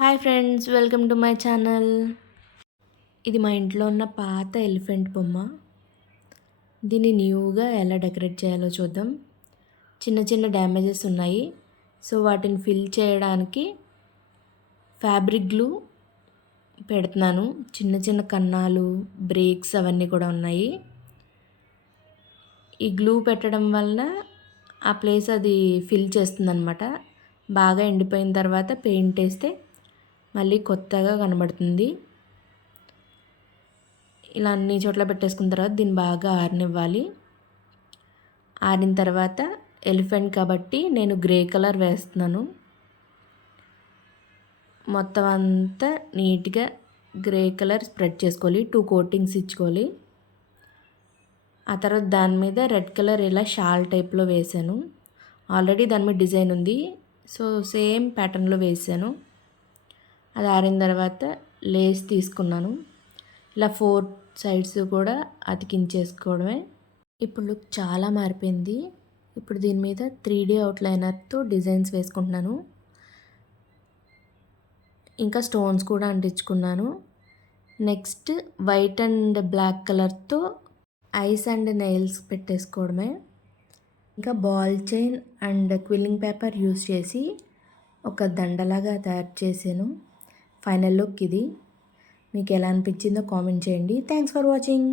Hi friends, welcome to my channel. ఇది మా ఇంట్లో ఉన్న పాత ఎలిఫెంట్ బొమ్మ. దీన్ని న్యూగా ఎలా డెకరేట్ చేయాలో చూద్దాం. చిన్న చిన్న డ్యామేజెస్ ఉన్నాయి. సో వాటిని ఫిల్ చేయడానికి ఫ్యాబ్రిక్ గ్లూ పెడుతున్నాను. చిన్న చిన్న కన్నాలు, బ్రేక్స్ అవన్నీ కూడా ఉన్నాయి. ఈ గ్లూ పెట్టడం వలన ఆ ప్లేస్ అది ఫిల్ చేస్తుందన్నమాట. బాగా ఎండిపోయిన తర్వాత పెయింట్ వేస్తే మళ్ళీ కొత్తగా కనబడుతుంది. ఇలా అన్ని చోట్ల పెట్టేసుకున్న తర్వాత దీన్ని బాగా ఆరనివ్వాలి. ఆరిన తర్వాత ఎలిఫెంట్ కాబట్టి నేను గ్రే కలర్ వేస్తున్నాను. మొత్తం అంతా నీట్గా గ్రే కలర్ స్ప్రెడ్ చేసుకోవాలి. 2 కోటింగ్స్ ఇచ్చుకోవాలి. ఆ తర్వాత దాని మీద రెడ్ కలర్ ఇలా షాల్ టైప్లో వేసాను. ఆల్రెడీ దాని మీద డిజైన్ ఉంది, సో సేమ్ ప్యాటర్న్లో వేసాను. అది ఆరిన తర్వాత లేస్ తీసుకున్నాను. ఇలా 4 సైడ్స్ కూడా అతికించేసుకోవడమే. ఇప్పుడు లుక్ చాలా మారిపోయింది. ఇప్పుడు దీని మీద 3D అవుట్లైనర్తో డిజైన్స్ వేసుకుంటున్నాను. ఇంకా స్టోన్స్ కూడా అంటించుకున్నాను. నెక్స్ట్ వైట్ అండ్ బ్లాక్ కలర్తో ఐస్ అండ్ నెయిల్స్ పెట్టేసుకోవడమే. ఇంకా ball chain and quilling paper use చేసి ఒక దండలాగా తయారు చేశాను. ఫైనల్ లుక్ ఇది. మీకు ఎలా అనిపించిందో కామెంట్ చేయండి. Thanks for watching.